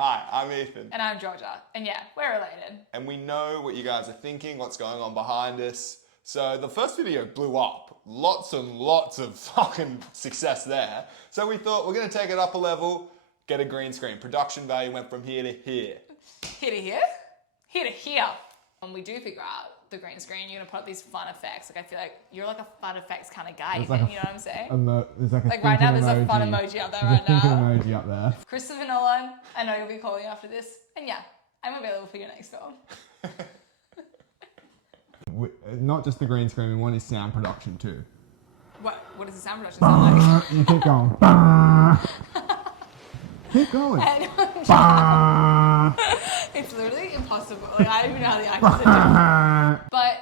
Hi, I'm Ethan. And I'm Georgia. And yeah, we're related. And we know what you guys are thinking, what's going on behind us. So the first video blew up. Lots and lots of fucking success there. So we thought we're going to take it up a level, get a green screen. Production value went from here to here. Here to here? Here to here. When we do figure out the green screen, you're going to put up these fun effects. Like, I feel like you're like a fun effects kind of guy, Ethan, you know what I'm saying? There's like right now, there's a fun emoji up there right now. Emoji up there. Christopher Nolan, I know you'll be calling after this. And yeah, I'm available for your next film. Not just the green screen, we want his sound production too. What does the sound production sound like? You keep going. Keep going. It's literally impossible. Like, I don't even know how the actors are doing it. But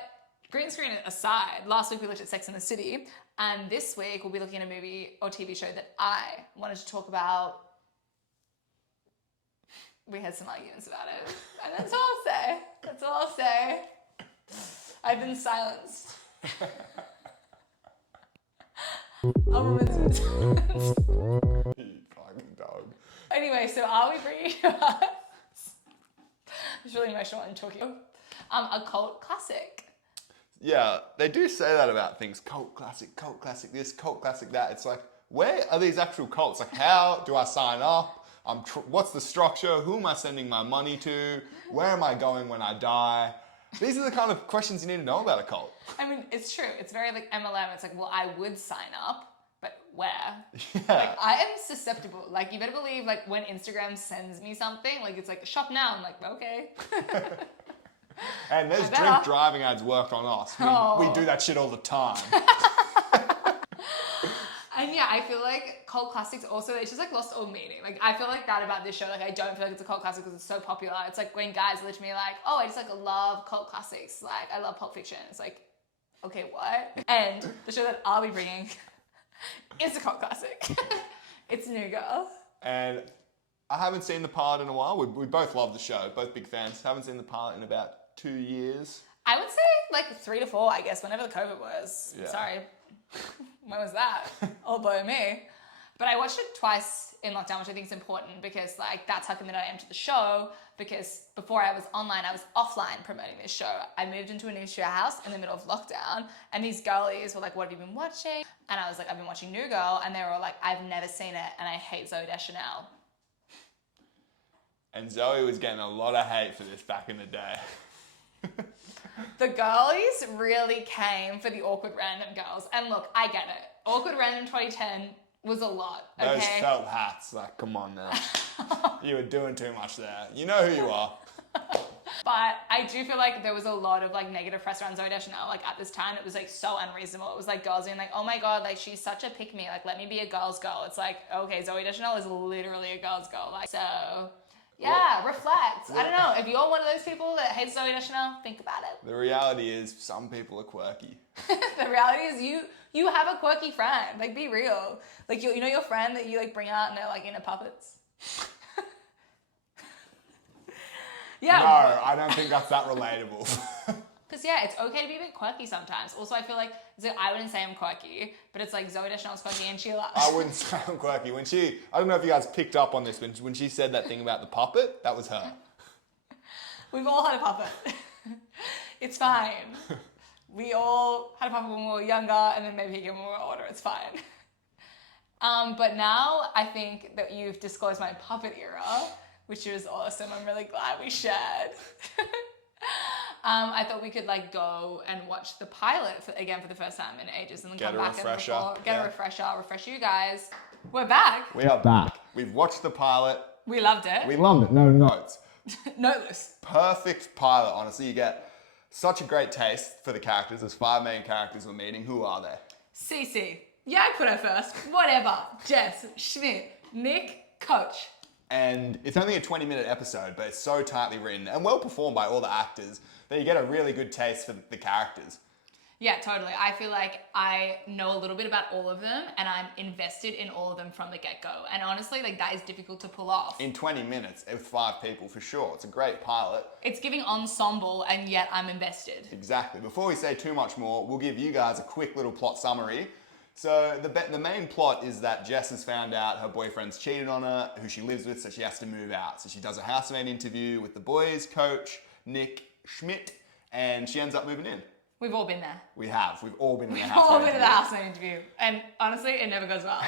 green screen aside, last week we looked at Sex and the City, and this week we'll be looking at a movie or TV show that I wanted to talk about. We had some arguments about it, and that's all I'll say. That's all I'll say. I've been silenced. I'll remember this. You fucking dog. Anyway, so are we bringing us? It's really emotional and talking. A cult classic. Yeah, they do say that about things. Cult classic this, cult classic that. It's like, where are these actual cults? Like, how do I sign up? What's the structure? Who am I sending my money to? Where am I going when I die? These are the kind of questions you need to know about a cult. I mean, it's true. It's very like MLM. It's like, well, I would sign up, but where? Yeah. Like, I am susceptible. Like, you better believe, like, when Instagram sends me something, like, it's like, shop now. I'm like, okay. And those drink driving ads work on us. We do that shit all the time. And yeah, I feel like cult classics also, it's just like lost all meaning. Like, I feel like that about this show. Like, I don't feel like it's a cult classic because it's so popular. It's like when guys are literally like, oh, I just like love cult classics. Like, I love Pulp Fiction. It's like, okay, what? And the show that I'll be bringing is a cult classic. It's New Girl. And I haven't seen the pilot in a while. We both love the show, both big fans. Haven't seen the pilot in about 2 years. I would say like 3 to 4, I guess, whenever the COVID was. Yeah. Sorry. When was that? Oh, boy, me. But I watched it twice in lockdown, which I think is important because like that's how committed I am to the show. Because before I was online, I was offline promoting this show. I moved into a new share house in the middle of lockdown, and these girlies were like, what have you been watching? And I was like, I've been watching New Girl, and they were all like, I've never seen it, and I hate Zooey Deschanel. And Zoe was getting a lot of hate for this back in the day. The girlies really came for the awkward random girls. And look, I get it. Awkward random 2010 was a lot, okay? Those felt hats, like, come on now. You were doing too much there. You know who you are. But I do feel like there was a lot of like negative press around Zooey Deschanel. Like at this time, it was like so unreasonable. It was like girls being like, oh my God, like she's such a pick-me. Like, let me be a girl's girl. It's like, okay, Zooey Deschanel is literally a girl's girl. Like, so... yeah, reflect. I don't know. If you're one of those people that hates Zooey Deschanel, think about it. The reality is some people are quirky. The reality is you have a quirky friend. Like, be real. Like, you know your friend that you like bring out and they're like into puppets? Yeah. No, I don't think that's that relatable. Because yeah, it's okay to be a bit quirky sometimes. Also, I feel like I wouldn't say I'm quirky, but it's like Zooey Deschanel's quirky and she loves. I wouldn't say I'm quirky. I don't know if you guys picked up on this, when she said that thing about the puppet, that was her. We've all had a puppet. It's fine. We all had a puppet when we were younger, and then maybe when we were older. It's fine. But now I think that you've disclosed my puppet era, which is awesome. I'm really glad we shared. I thought we could like go and watch the pilot for the first time in ages, and then come back and get a refresher, refresh you guys. We're back. We are back. We've watched the pilot. We loved it. We loved it. No notes. Noteless. Perfect pilot, honestly. You get such a great taste for the characters. There's 5 main characters we're meeting. Who are they? Cece. Yeah, I put her first. Whatever. Jess, Schmidt, Nick, Coach. And it's only a 20-minute episode, but it's so tightly written and well performed by all the actors that you get a really good taste for the characters. Yeah, totally. I feel like I know a little bit about all of them and I'm invested in all of them from the get-go. And honestly, like that is difficult to pull off. In 20 minutes with 5 people, for sure. It's a great pilot. It's giving ensemble and yet I'm invested. Exactly. Before we say too much more, we'll give you guys a quick little plot summary. So the main plot is that Jess has found out her boyfriend's cheated on her, who she lives with, so she has to move out. So she does a housemate interview with the boys' coach, Nick Schmidt, and she ends up moving in. We've all been there. We have. We've all been in the We've housemate all been in the interview. housemate interview. And honestly, it never goes well.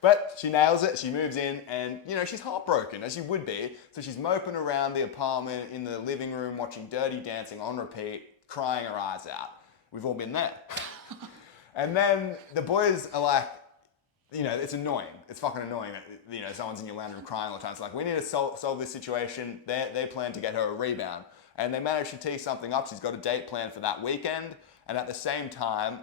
But she nails it, she moves in, and she's heartbroken, as she would be. So she's moping around the apartment in the living room, watching Dirty Dancing on repeat, crying her eyes out. We've all been there. And then the boys are like, it's annoying. It's fucking annoying that, someone's in your lounge room crying all the time. It's like, we need to solve this situation. They plan to get her a rebound. And they manage to tee something up. She's got a date planned for that weekend. And at the same time,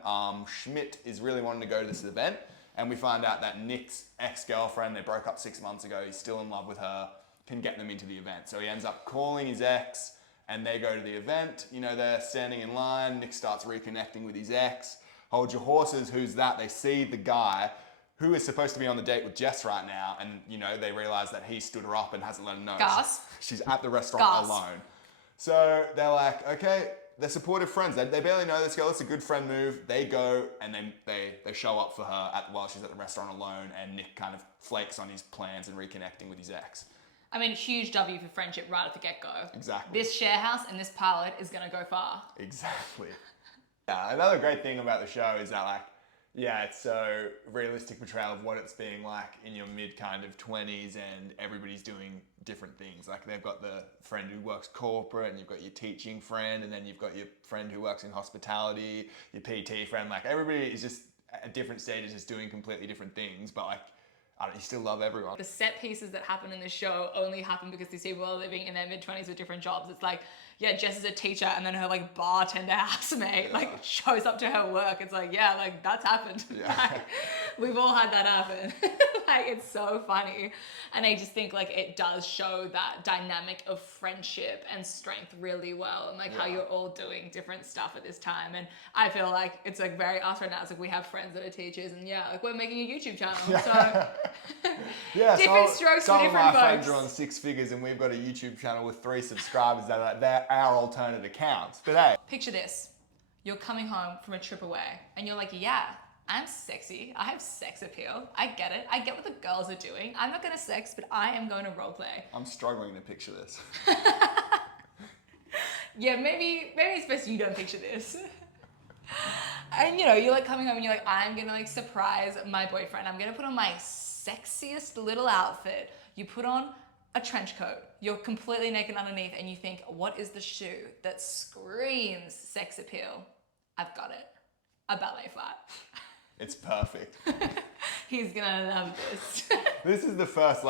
Schmidt is really wanting to go to this event. And we find out that Nick's ex-girlfriend, they broke up 6 months ago, he's still in love with her, can get them into the event. So he ends up calling his ex, and they go to the event. They're standing in line. Nick starts reconnecting with his ex. Hold your horses, who's that? They see the guy who is supposed to be on the date with Jess right now, and they realize that he stood her up and hasn't let her know. Gasp. She's at the restaurant Gasp. alone. So they're like, okay, they're supportive friends. They barely know this girl. It's a good friend move. They go and they show up for her while she's at the restaurant alone, and Nick kind of flakes on his plans and reconnecting with his ex. I mean, huge W for friendship right at the get-go. Exactly. This share house and this pilot is going to go far. Exactly. Yeah, another great thing about the show is that it's so realistic portrayal of what it's being like in your mid kind of 20s, and everybody's doing different things. Like they've got the friend who works corporate, and you've got your teaching friend, and then you've got your friend who works in hospitality, your PT friend. Like everybody is just at different stages, just doing completely different things, but you still love everyone. The set pieces that happen in this show only happen because these people are living in their mid-20s with different jobs. It's like, yeah, Jess is a teacher, and then her bartender housemate shows up to her work. It's like, yeah, that's happened. Yeah. We've all had that happen. It's so funny. And I just think it does show that dynamic of friendship and strength really well, and how you're all doing different stuff at this time. And I feel like it's very us right now. It's we have friends that are teachers, and we're making a YouTube channel. So yeah, different strokes for some different of my friends folks. are on 6 figures, and we've got a YouTube channel with 3 subscribers that they're our alternate accounts. But hey, Picture this. You're coming home from a trip away, and you're like, yeah, I'm sexy. I have sex appeal. I get it. I get what the girls are doing. I'm not going to sex, but I am going to roleplay. I'm struggling to picture this. Yeah, maybe it's best you don't picture this. And you're coming home and you're like, I'm going to surprise my boyfriend. I'm going to put on my sexiest little outfit. You put on a trench coat. You're completely naked underneath, and you think, what is the shoe that screams sex appeal? I've got it. A ballet flat. It's perfect. He's gonna love this. This is the first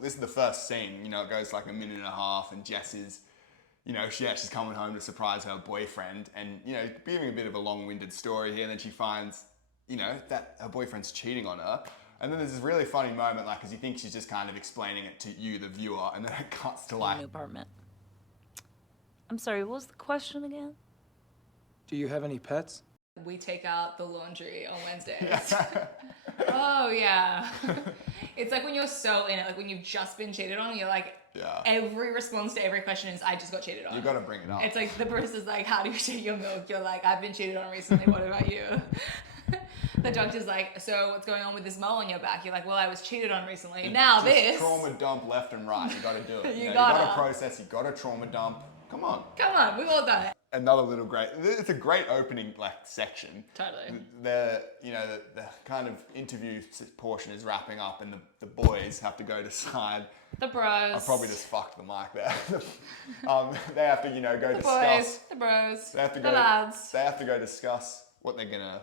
this is the first scene. It goes a minute and a half, and Jess is, she's coming home to surprise her boyfriend, and giving a bit of a long-winded story here. And then she finds, that her boyfriend's cheating on her. And then there's this really funny moment, because you think she's just kind of explaining it to you, the viewer, and then it cuts to New apartment. I'm sorry, what was the question again? Do you have any pets? We take out the laundry on Wednesdays. Oh, yeah. It's when you're so in it, when you've just been cheated on, you're every response to every question is, I just got cheated on. You got to bring it up. It's the barista's how do you take your milk? You're I've been cheated on recently. What about you? The doctor's so what's going on with this mole on your back? You're well, I was cheated on recently. Now just this. Trauma dump left and right. You got to do it. You got gotta. to process. You got to trauma dump. Come on. We've all done it. Another little it's a great opening section. Totally. The kind of interview portion is wrapping up, and the boys have to go decide. The bros. I probably just fucked the mic there. They have to go the discuss. Boys, the bros. They have to the go. lads. They have to go discuss what they're gonna,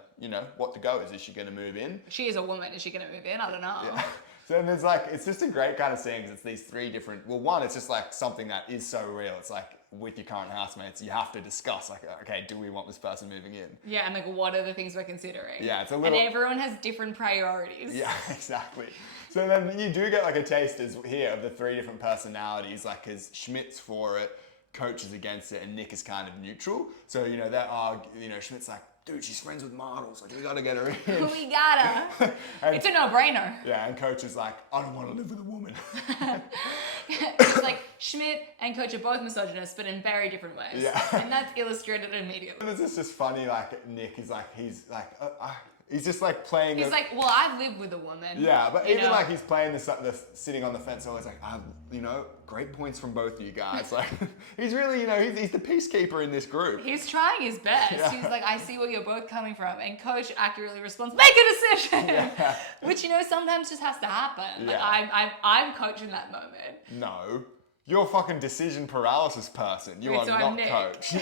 what the go is. Is she gonna move in? She is a woman. Is she gonna move in? I don't know. Yeah. So then there's it's just a great kind of scene, because it's these 3 different. Well, one, it's just something that is so real. It's with your current housemates, you have to discuss okay, do we want this person moving in? Yeah, and what are the things we're considering? Yeah, it's a little. And everyone has different priorities. Yeah, exactly. So then you do get a taste here of the 3 different personalities, because Schmidt's for it, Coach is against it, and Nick is kind of neutral. So there are, Schmidt's dude, she's friends with models. We gotta get her in. We gotta. It's a no-brainer. Yeah, and Coach is I don't want to live with a woman. It's Schmidt and Coach are both misogynists, but in very different ways. Yeah. And that's illustrated immediately. And it's just funny, Nick is he's He's just like playing. He's like, well, I've lived with a woman. Yeah, but you even know? like he's playing this sitting on the fence, always like, great points from both of you guys. Like, he's really, he's the peacekeeper in this group. He's trying his best. Yeah. He's like, I see where you're both coming from. And coach accurately responds, make a decision. Yeah. Which, sometimes just has to happen. Like, Yeah. I'm coach in that moment. No, you're a fucking decision paralysis person. You Wait, are so I'm not Nick. coach.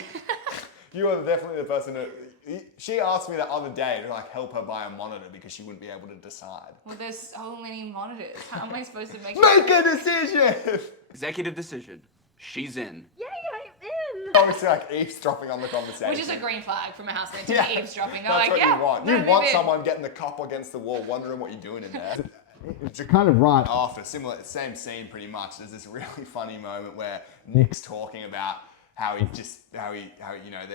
You are definitely the person who. She asked me the other day to like help her buy a monitor because she wouldn't be able to decide. Well, there's so many monitors. How am I supposed to make Make a decision! Executive decision. She's in. Yay, I'm in! Obviously, like eavesdropping on the conversation. Which is a green flag from a housemate to be eavesdropping. They're That's like, what yeah, you want. no, You want maybe. someone getting the cop against the wall, wondering what you're doing in there. It's kind of right. After same scene pretty much. There's this really funny moment where Nick's talking about how they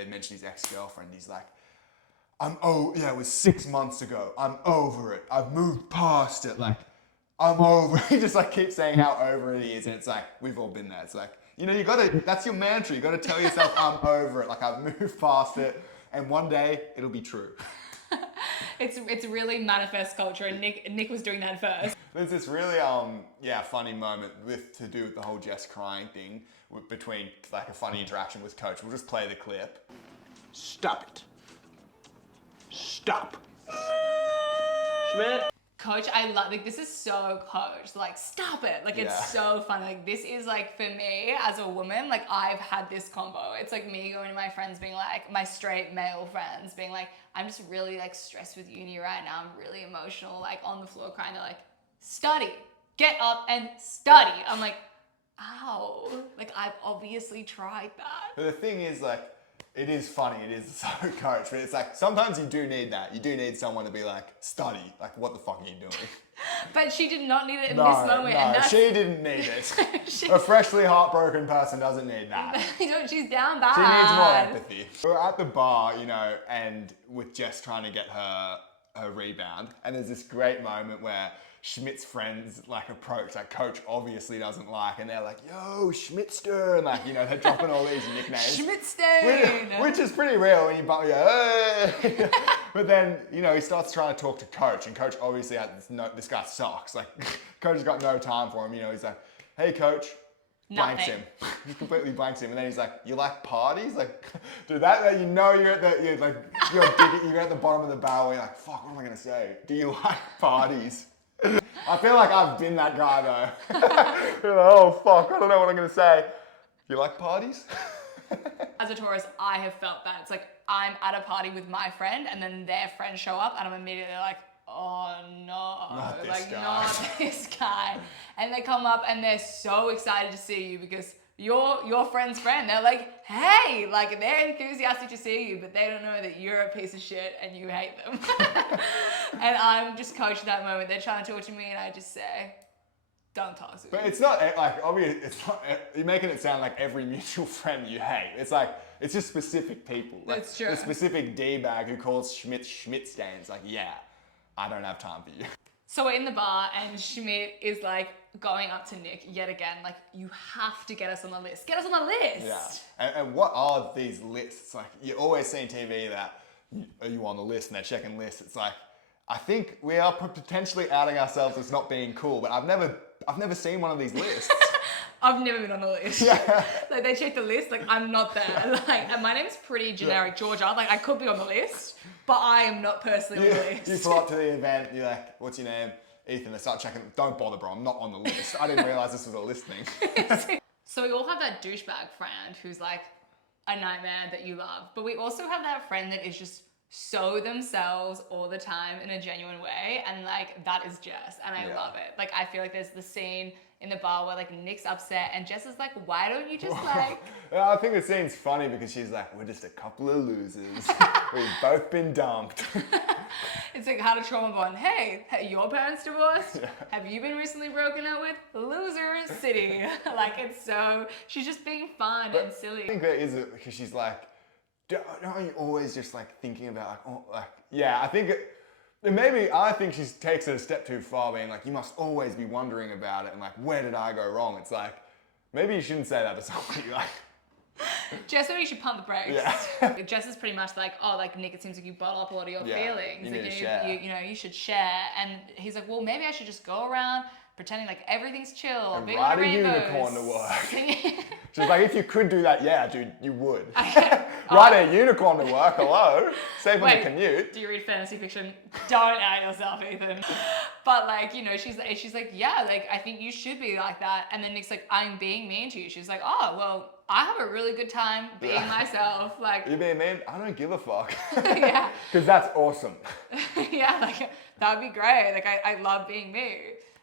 mentioned his ex-girlfriend. He's like, it was 6 months ago. I'm over it. I've moved past it. Like, I'm over it. He just like keeps saying how over it he is, and it's like, we've all been there. It's like, that's your mantra. You gotta tell yourself, I'm over it. Like, I've moved past it, and one day it'll be true. It's really manifest culture, and Nick was doing that first. There's this really funny moment to do with the whole Jess crying thing between like a funny interaction with Coach. We'll just play the clip. Stop it. Stop. Schmidt. Coach, I love, like, this is so coach. Like, stop it. Like, Yeah. it's so funny. Like, this is, like, for me as a woman, like, I've had this combo. It's like me going to my friends being like, my straight male friends being like, I'm just really, like, stressed with uni right now. I'm really emotional, like, on the floor crying. They're like, study. Get up and study. I'm like, ow. Like, I've obviously tried that. But the thing is, like, it is funny. It is so Coach, but it's like sometimes you do need that. You do need someone to be like, study. Like, what the fuck are you doing? But she did not need it in No, this moment. And that's, she didn't need it. A freshly heartbroken person doesn't need that. she's down bad. She needs more empathy. We were at the bar, and with Jess trying to get her rebound, and there's this great moment where Schmidt's friends like approach, like Coach obviously doesn't like, and they're like, yo, Schmidtster, and like, they're dropping all these nicknames. Schmidtstein. Which is pretty real when you bump, hey. But then, he starts trying to talk to Coach, and Coach obviously this guy sucks. Like, Coach has got no time for him, he's like, hey Coach, blanks Nothing. him. He completely blanks him, and then he's like, you like parties? Like, dude, that you're at the bottom of the barrel, and you're like, fuck, what am I gonna say? Do you like parties? I feel like I've been that guy though. You're like, oh fuck, I don't know what I'm gonna say. You like parties? As a Taurus, I have felt that. It's like I'm at a party with my friend and then their friends show up and I'm immediately like, oh no, Not this like guy. not this guy. And they come up and they're so excited to see you because you're your friend's friend. They're like, hey, like they're enthusiastic to see you, but they don't know that you're a piece of shit and you hate them. And I'm just Coach at that moment. They're trying to talk to me and I just say, don't talk to me. But it's not like obvious. It's not. You're making it sound like every mutual friend you hate. It's like it's just specific people. Like, That's true. The specific d-bag who calls Schmidt stands. Like, yeah, I don't have time for you. So we're in the bar and Schmidt is like going up to Nick yet again, like, you have to get us on the list. Get us on the list. Yeah. And what are these lists? Like, you always see on TV that, are you on the list? And they're checking lists. It's like, I think we are potentially outing ourselves as not being cool, but I've never seen one of these lists. I've never been on the list. Yeah. Like, they check the list, like, I'm not there. Like, and my name's pretty generic, Georgia. Like, I could be on the list, but I am not personally on the list. You pull up to the event, you're like, what's your name? Ethan. They start checking, don't bother, bro, I'm not on the list. I didn't realize this was a list thing. So we all have that douchebag friend who's like a nightmare that you love, but we also have that friend that is just so themselves all the time in a genuine way, and like that is Jess, and I love it. Like, I feel like there's the scene in the bar where like Nick's upset and Jess is like, why don't you just like... Yeah, I think the scene's funny because she's like, we're just a couple of losers. We've both been dumped. It's like how to trauma bond. Hey, your parents divorced? Yeah. Have you been recently broken up with? Loser city. Like, it's so... She's just being fun and silly. I think there is because she's like, don't you always just like thinking about like, oh, like, yeah, I think I think she takes it a step too far, being like, you must always be wondering about it and like, where did I go wrong? It's like, maybe you shouldn't say that to somebody. Like, Jess, maybe you should pump the brakes. Yeah. Jess is pretty much like, oh, like Nick, it seems like you bottle up a lot of your feelings. You like, need to share. You should share. And he's like, well, maybe I should just go around pretending like everything's chill. And being ride a rainbows. unicorn to work. Singing- She's like, if you could do that, yeah, dude, you would. Ride a unicorn to work, hello. Save on the commute. Do you read fantasy fiction? Don't out yourself, Ethan. But like, she's like, yeah, like I think you should be like that. And then Nick's like, I'm being mean to you. She's like, oh, well, I have a really good time being myself. Like, You being mean? I don't give a fuck. yeah, Because that's awesome. yeah, like that would be great. Like I love being me.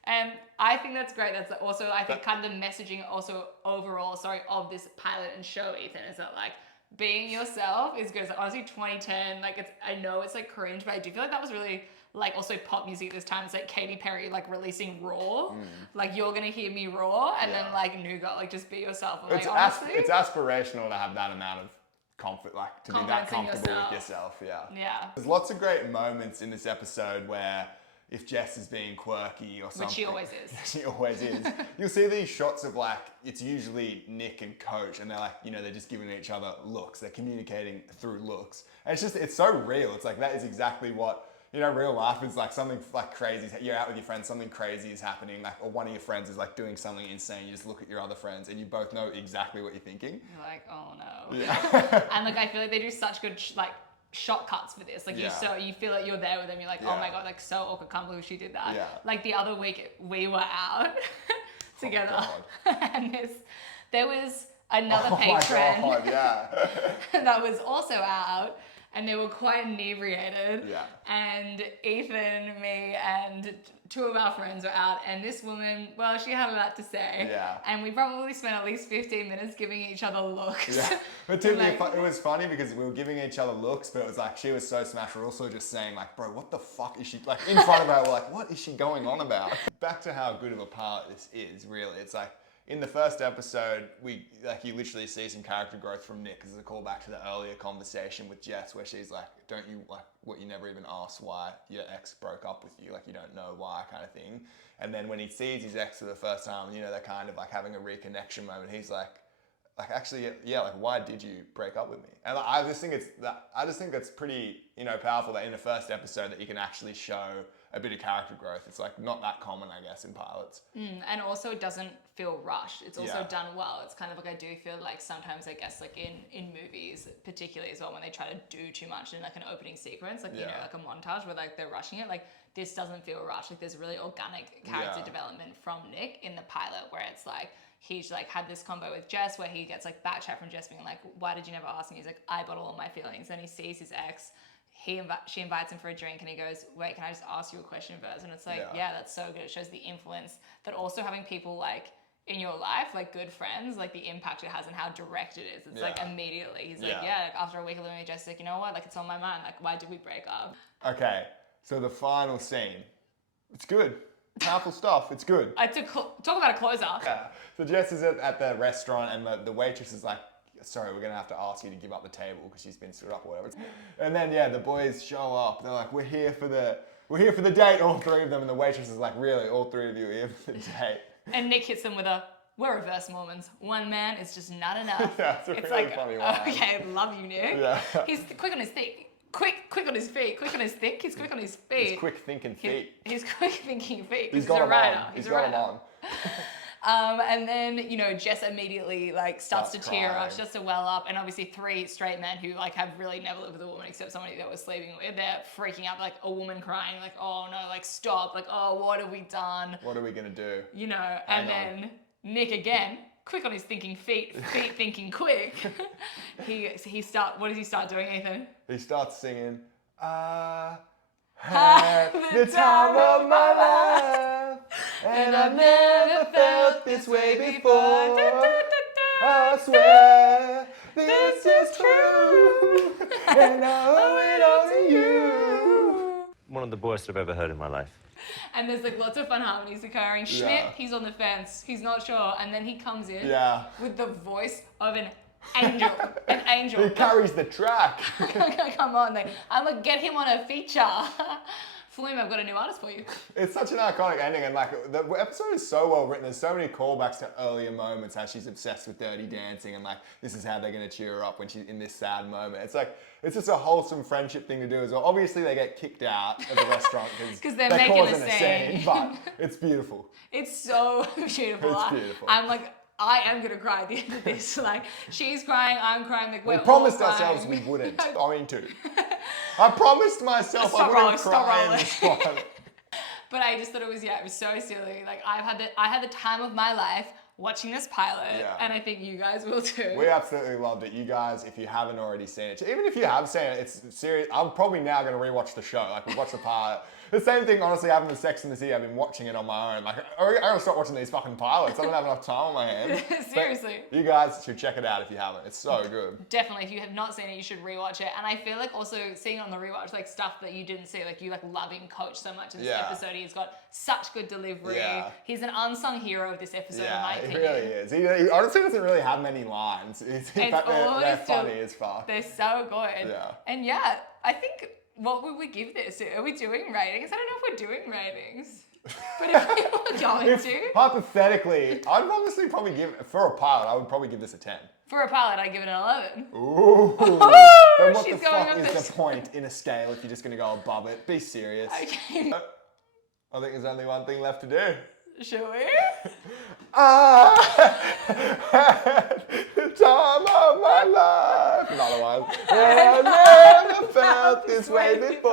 And I think that's great. That's also, I think, kind of the messaging also overall, of this pilot and show, Ethan, is that like being yourself is good. It's like, honestly, 2010, like I know it's like cringe, but I do feel like that was really like also pop music at this time. It's like Katy Perry like releasing Raw, like You're Gonna Hear Me Raw, and then like New Girl, like just be yourself. And, like, honestly, It's aspirational to have that amount of comfort, like to be that Confidence in comfortable with yourself. yourself. Yeah. Yeah. There's lots of great moments in this episode where if Jess is being quirky or something. Which she always is. She always is. You'll see these shots of like, it's usually Nick and Coach and they're like, they're just giving each other looks. They're communicating through looks. And it's so real. It's like, that is exactly what, real life is like. Something like crazy. You're out with your friends, something crazy is happening. Like, or one of your friends is like doing something insane. You just look at your other friends and you both know exactly what you're thinking. You're like, oh no. Yeah. And like, I feel like they do such good shot cuts for this. Like you feel like you're there with them. You're like, oh my God, like so awkward. Can't believe she did that. Yeah. Like the other week we were out together, and there was another patron Oh my God, yeah. that was also out, and they were quite inebriated. Yeah. And Ethan, me, and two of our friends were out, and this woman, well, she had a lot to say. Yeah. And we probably spent at least 15 minutes giving each other looks. Yeah, but to me, Like- it was funny because we were giving each other looks, but it was like she was so smashed. We're also just saying like, bro, what the fuck is she like in front of her? We're like, what is she going on about? Back to how good of a part this is. Really, it's like in the first episode, you literally see some character growth from Nick as a callback to the earlier conversation with Jess, where she's like, don't you like what you never even asked why your ex broke up with you? Like you don't know why, kind of thing. And then when he sees his ex for the first time, they're kind of like having a reconnection moment. He's like actually, yeah, like why did you break up with me? And I just think it's pretty, powerful that in the first episode that you can actually show a bit of character growth. It's like not that common, I guess, in pilots. And also it doesn't feel rushed. It's also Yeah. done well. It's kind of like I do feel like sometimes I guess like in movies particularly as well when they try to do too much in like an opening sequence, like like a montage where like they're rushing it, like this doesn't feel rushed. Like there's really organic character development from Nick in the pilot where it's like he's like had this combo with Jess where he gets like back chat from Jess being like, why did you never ask me? He's like, I bottle all my feelings. Then he sees his ex. She invites him for a drink and he goes, wait, can I just ask you a question first? And it's like, yeah, that's so good. It shows the influence that also having people like in your life, like good friends, like the impact it has and how direct it is. It's like immediately. He's like, like after a week of living with Jess, like, you know what? Like it's on my mind. Like why did we break up? Okay, so the final scene, it's good. Powerful stuff, it's good. Talk about a closer. Yeah. So Jess is at the restaurant and the waitress is like, sorry, we're gonna have to ask you to give up the table because she's been stood up or whatever. And then the boys show up. They're like, we're here for the date, all three of them. And the waitress is like, really, all three of you are here for the date. And Nick hits them with we're reverse Mormons. One man is just not enough. Yeah, it's a it's really like, funny line. okay, love you, Nick. Yeah. He's quick on his feet. Quick on his feet. Quick on his thick. He's quick on his feet. He's quick thinking feet. He's quick thinking feet. He's He's got a him writer. on. He's He's a got him writer. on. And then, Jess immediately like starts to tear crying. up, starts to well up, and obviously three straight men who like have really never lived with a woman except somebody that was sleeping with, they're freaking out, like a woman crying, like, oh no, like stop, like, oh, what have we done? What are we gonna do? And then Nick again, quick on his thinking feet thinking quick. What does he start doing, Ethan? He starts singing, had the time of my life, and I've never felt this way before. I swear this is true, and I owe it all to you. One of the worst I've ever heard in my life. And there's like lots of fun harmonies occurring. Schmidt, he's on the fence. He's not sure. And then he comes in with the voice of an angel. An angel. He carries the track. Come on, I'm gonna get him on a feature. Flume, I've got a new artist for you. It's such an iconic ending, and like the episode is so well written. There's so many callbacks to earlier moments, how she's obsessed with Dirty Dancing, and like this is how they're gonna cheer her up when she's in this sad moment. It's like it's just a wholesome friendship thing to do as well. Obviously, they get kicked out of the restaurant because they're making causing a scene. but it's beautiful. It's so beautiful. It's beautiful. I'm like, I am gonna cry at the end of this. Like, she's crying, I'm crying. Like, We we're promised all ourselves crying. we wouldn't. Going to. I promised myself Stop I rolling, wouldn't stop cry in rolling. this one. But I just thought it was so silly. Like, I had the time of my life watching this pilot, and I think you guys will too. We absolutely loved it. You guys, if you haven't already seen it, even if you have seen it, it's serious. I'm probably now going to rewatch the show. Like, we watched the pilot. The same thing, honestly, happened with Sex and the City. I've been watching it on my own. Like, I gotta stop watching these fucking pilots. I don't have enough time on my hands. Seriously. But you guys should check it out if you haven't. It's so good. Definitely, if you have not seen it, you should rewatch it. And I feel like also seeing it on the rewatch, like stuff that you didn't see, like you like loving Coach so much in this episode. He's got such good delivery. Yeah. He's an unsung hero of this episode, in my Yeah, he opinion. really is. He honestly doesn't really have many lines. In fact, they're always funny as fuck. They're so good. Yeah. And I think, what would we give this? Are we doing ratings? I don't know if we're doing ratings. But if we were going to, Hypothetically, I'd honestly probably give, for a pilot, I would probably give this a 10. for a pilot, I'd give it an 11. Ooh. Then what She's the going fuck up is this- the point in a scale if you're just going to go above it? Be serious. Okay. I think there's only one thing left to do. Shall we? I had the time of my life. Another one. I never felt this way before.